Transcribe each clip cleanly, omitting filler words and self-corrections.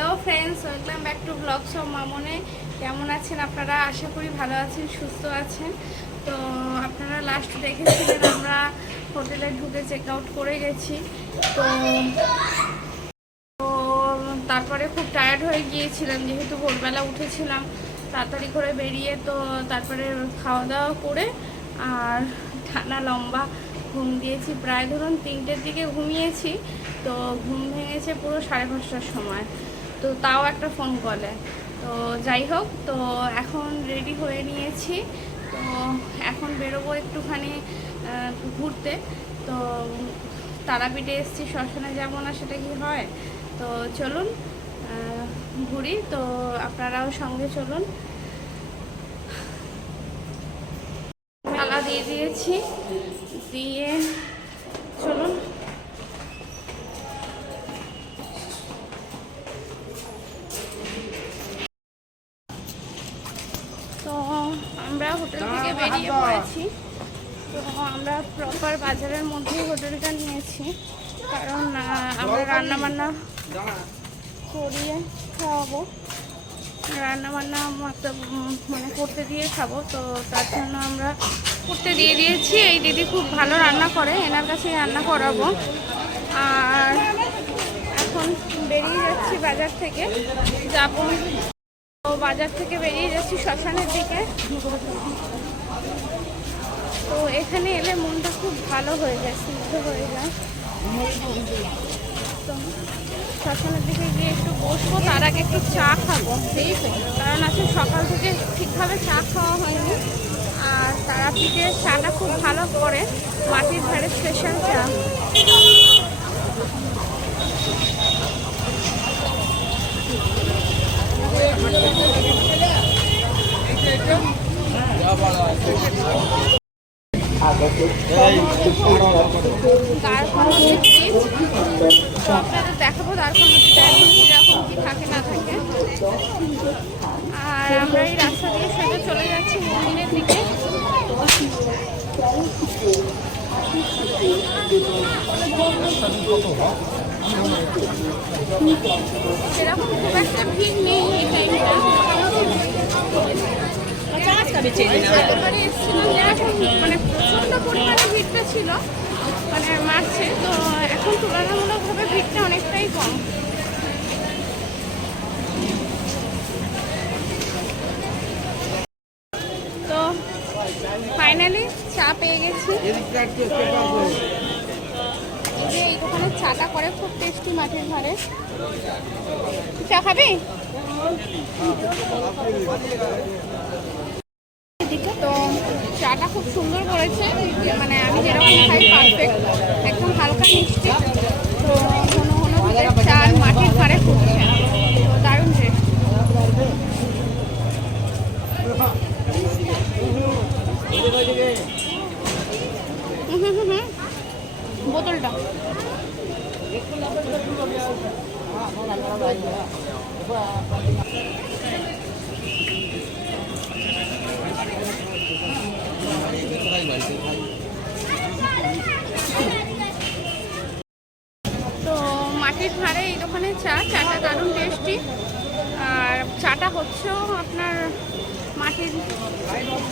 Hello friends, welcome back to blogs of Mamone. কেমন আছেন আপনারা? আশা করি ভালো আছেন, সুস্থ আছেন। তো আপনারা লাস্ট দেখেছিলেন আমরা হোটেলে ঢুকে চেক আউট করে গেছি। তো তারপরে খুব টায়ার্ড হয়ে গিয়েছিলাম, যেহেতু ভোরবেলা উঠেছিলাম তাড়াতাড়ি করে বেরিয়ে। তো তারপরে খাওয়া দাওয়া করে আর টানা লম্বা ঘুম দিয়েছি, প্রায় ধরুন 3টের দিকে ঘুমিয়েছি। তো ঘুম ভেঙেছে পুরো 5:30টার সময়, তো তাও একটা ফোন কলে। তো যাই হোক, তো এখন রেডি হয়ে নিয়েছি। তো এখন বেরোবো একটুখানি ঘুরতে। তো তারাপীঠে এসেছি, শ্মশানে যাবো না সেটা কি হয়? তো চলুন ঘুরি, তো আপনারাও সঙ্গে চলুন। তালা দিয়ে দিয়েছি, দিয়ে চলুন। তো আমরা হোটেল থেকে বেরিয়ে পড়েছি। তো আমরা প্রপার বাজারের মধ্যেই হোটেলটা নিয়েছি, কারণ আমরা রান্নাবান্না করিয়ে খাওয়াবো, রান্নাবান্না মানে করতে দিয়ে খাবো। তো তার জন্য আমরা করতে দিয়ে দিয়েছি। এই দিদি খুব ভালো রান্না করে, এনার কাছেই রান্না করাবো। আর এখন বেরিয়ে যাচ্ছি বাজার থেকে, যাবো। তো বাজার থেকে বেরিয়ে যাচ্ছি শ্মশানের দিকে। তো এখানে এলে মনটা খুব ভালো হয়ে যায়, স্নিগ্ধ হয়ে যায়। তো শ্মশানের দিকে গিয়ে একটু বসবো, তার আগে একটু চা খাবো, কারণ আজকে সকাল থেকে ঠিকভাবে চা খাওয়া হয়নি। আর তারাপীঠে চাটা খুব ভালো করে, মাটির ধারে স্পেশাল চা। আপনাদের দেখাবো দ্বারকা নদীটা এখন কীরকম কী থাকে না থাকে। আর আমরা এই রাস্তা দিয়ে সোজা চলে যাচ্ছি মন্দিরের দিকে। সেরকম খুব একটা ভিড় নেই এই টাইমটা। মানে প্রচণ্ড পরিমাণে ভিড়টা ছিল, মানে মার্চে। তো এখন তুলনামূলকভাবে ভিড়টা অনেকটাই কম। তো ফাইনালি চা পেয়ে গেছি। এই যে এই দোকানের চাটা করে খুব টেস্টি, মাটির ধারে। চা খাবি? তো চাটা খুব সুন্দর করেছে, মানে আমি যেরকম খাই পারফেক্ট, একদম হালকা মিষ্টি। তো ঘন ঘন চা মাটির ধারে ফুটছে, তো দারুণ টেস্ট। বোতলটা তো মাটির ধারে এই দোকানের চাটা দারুণ টেস্টি। আর চাটা হচ্ছেও আপনার মাটির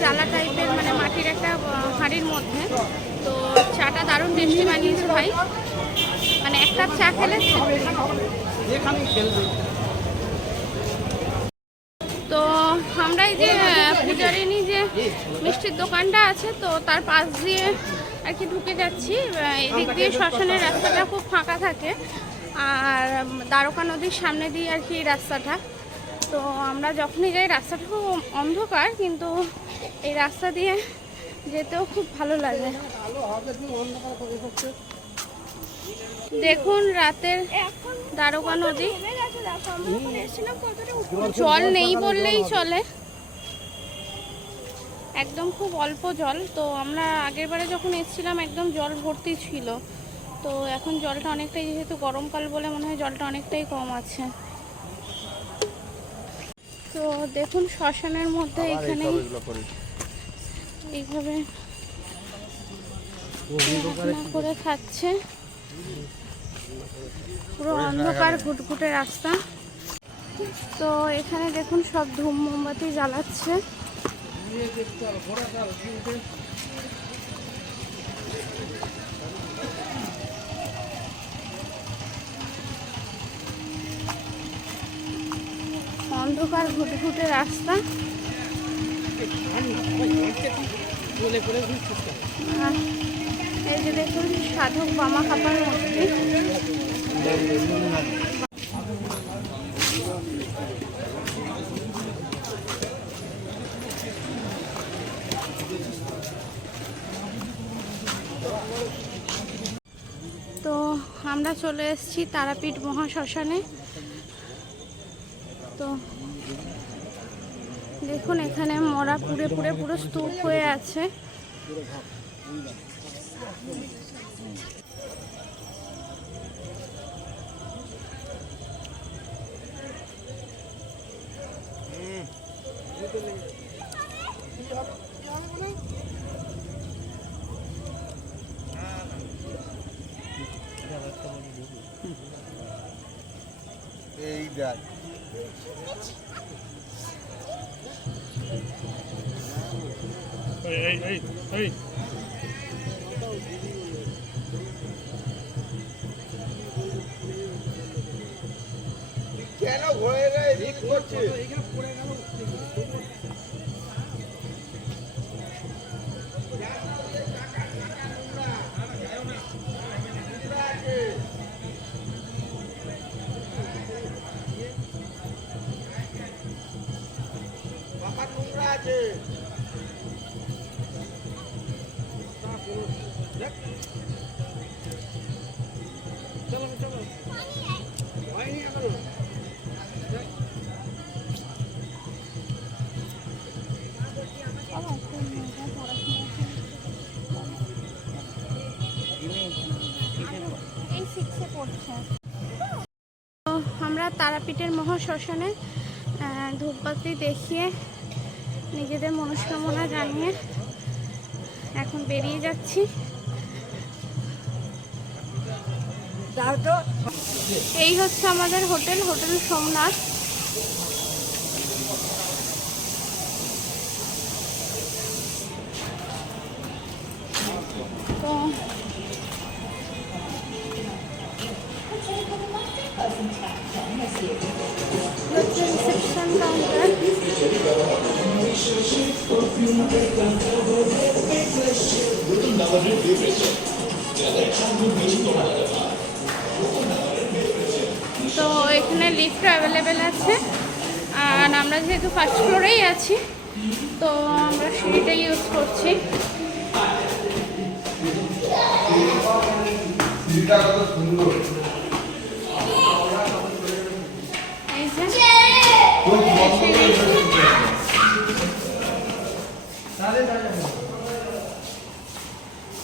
জ্বালা টাইপের, মানে মাটির একটা হাঁড়ির মধ্যে। তো চাটা দারুণ টেস্টি বানিয়েছে ভাই, মানে এক কাপ চা খেলে। তো আমরা এই যে পূজারিনী যে মিষ্টির দোকানটা আছে, তো তার পাশ দিয়ে আর কি ঢুকে যাচ্ছি। এদিক দিয়ে শ্মশানের রাস্তাটা খুব ফাঁকা থাকে, আর দ্বারকা নদীর সামনে দিয়ে আর কি রাস্তাটা। তো আমরা যখনই যাই রাস্তাটা খুব অন্ধকার, কিন্তু এই রাস্তা দিয়ে যেতেও খুব ভালো লাগে। দেখুন রাতের দ্বারকা নদী, জল নেই বললেই চলে, একদম খুব অল্প জল। তো আমরা আগেরবারে যখন এসেছিলাম একদম জল ভর্তি ছিল। তো এখন জলটা অনেকটাই, যেহেতু গরমকাল বলে মনে হয় জলটা অনেকটাই কম আছে। তো দেখুন শ্মশানের মধ্যে এখানে এইভাবে রান্না করে খাচ্ছে, পুরো অন্ধকার ঘুটঘুটে রাস্তা। তো এখানে দেখুন সব ধূম মোমবাতি জ্বালাচ্ছে। অন্ধকার ঘুটঘুটে রাস্তা। এই যে দেখুন সাধক বামা খাপার মূর্তি। তো আমরা চলে এসেছি তারাপীঠ মহাশ্মশানে। তো দেখুন এখানে মরা পুড়ে পুড়ে পুরো স্তূপ হয়ে আছে। এই দেখ কেন ঘরে রিক করছে আমরা তারাপীঠের মহাশ্মশানে ধূপবাতি দেখিয়ে নিজেদের মনস্কামনা জানিয়ে এখন বেরিয়ে যাচ্ছি। এই হচ্ছে আমাদের হোটেল সোমনাথ। তো রিসেপশন কাউন্টার। তো এখানে লিফট অ্যাভেলেবেল আছে, আর আমরা যেহেতু ফার্স্ট ফ্লোরেই আছি তো আমরা সিঁড়িটা ইউজ করছি।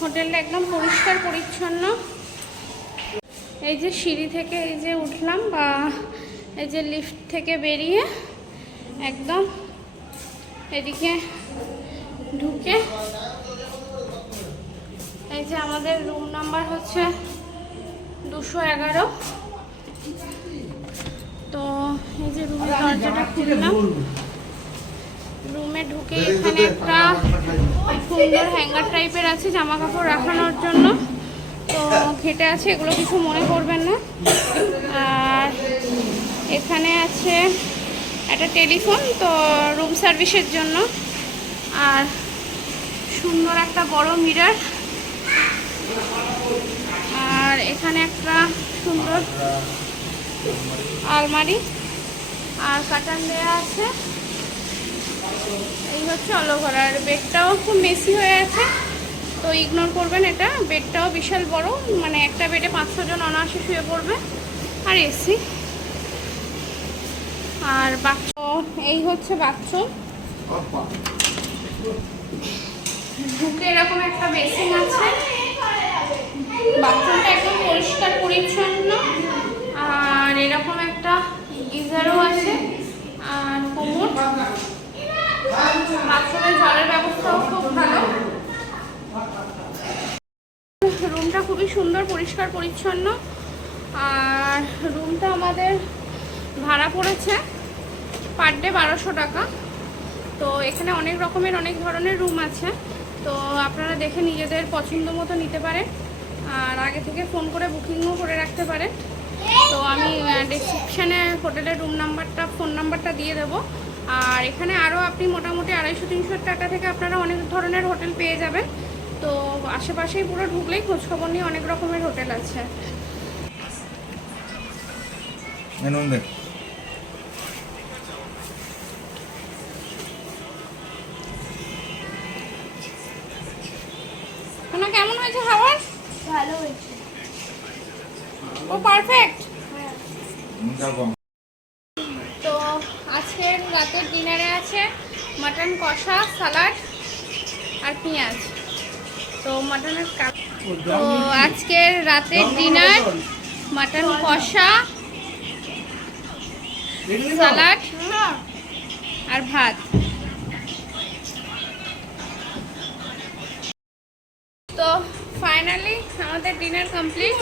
হোটেলটা একদম পরিষ্কার পরিচ্ছন্ন। এই যে সিঁড়ি থেকে এই যে উঠলাম বা এই যে লিফট থেকে বেরিয়ে একদম এদিকে ঢুকে এই যে আমাদের রুম নাম্বার হচ্ছে 211। তো এই যে রুমের দরজাটা খুললাম, রুমে ঢুকে এখানে একটা সুন্দর হ্যাঙ্গার টাইপের আছে জামা কাপড় রাখানোর জন্য। তো ঘেটে আছে, এগুলো কিছু মনে করবেন না। আর এখানে আছে একটা টেলিফোন, তো রুম সার্ভিসের জন্য। আর সুন্দর একটা বড় মিরর, আর এখানে একটা সুন্দর আলমারি আর কার্টেন দেওয়া আছে। এই হচ্ছে অলঘর। আর বেডটাও খুব মেসি হয়ে আছে, তো ইগনোর করবেন এটা। বেডটাও বিশাল বড়, মানে একটা বেডে 5-6 জন অনায়াসে শুয়ে পড়বে। আর এসি আর বাথরুম। এই হচ্ছে বাথরুম। ঢুকে এরকম একটা বেসিন আছে। বাথরুমটা একদম পরিষ্কার পরিচ্ছন্ন, আর এরকম একটা গিজারও আছে আর কোমর। বাথরুমে জলের ব্যবস্থাও খুব ভালো। রুমটা খুবই সুন্দর পরিষ্কার পরিচ্ছন্ন। আর রুমটা আমাদের ভাড়া পড়েছে পার ডে 1200 টাকা। তো এখানে অনেক রকমের অনেক ধরনের রুম আছে, তো আপনারা দেখে নিজেদের পছন্দ মতো নিতে পারেন আর আগে থেকে ফোন করে বুকিংও করে রাখতে পারেন। তো আমি ডেসক্রিপশানে হোটেলের রুম নাম্বারটা ফোন নাম্বারটা দিয়ে দেবো। আর এখানে আরও আপনি মোটামুটি 250-300 টাকা থেকে আপনারা অনেক ধরনের হোটেল পেয়ে যাবেন। তো আশেপাশেই পুরো ঢুকলেই খোঁজখবর নিয়ে অনেক রকমের হোটেল আছে। শোনা কেমন হয়েছে খাবার? ভালো হয়েছে। ও পারফেক্ট। হ্যাঁ। তো আজকের রাতের ডিনারে আছে মাটন কষা, সালাড আর পেঁয়াজ। তো মাটনের তো আজকের রাতের ডিনার মাটন কষা, সালাড আর ভাত। তো ফাইনালি আমাদের ডিনার কমপ্লিট।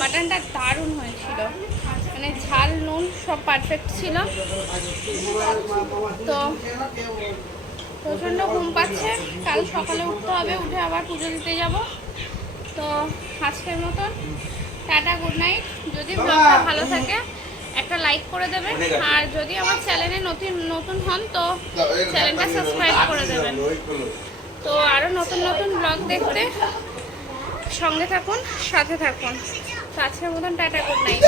মাটনটা দারুণ হয়েছিল, মানে ঝাল নুন সব পারফেক্ট ছিল। তো প্রচণ্ড ঘুম পাচ্ছে, কাল সকালে উঠতে হবে, উঠে আবার পুজো দিতে যাব। তো আজকের মতন টাটা, গুড নাইট। যদি ব্লগটা ভালো থাকে একটা লাইক করে দেবেন, আর যদি আমার চ্যানেলে নতুন হন তো চ্যানেলটা সাবস্ক্রাইব করে দেবেন। তো আরও নতুন নতুন ব্লগ দেখতে সঙ্গে থাকুন, সাথে থাকুন। তো আজকের মতন টাটা, গুড নাইট।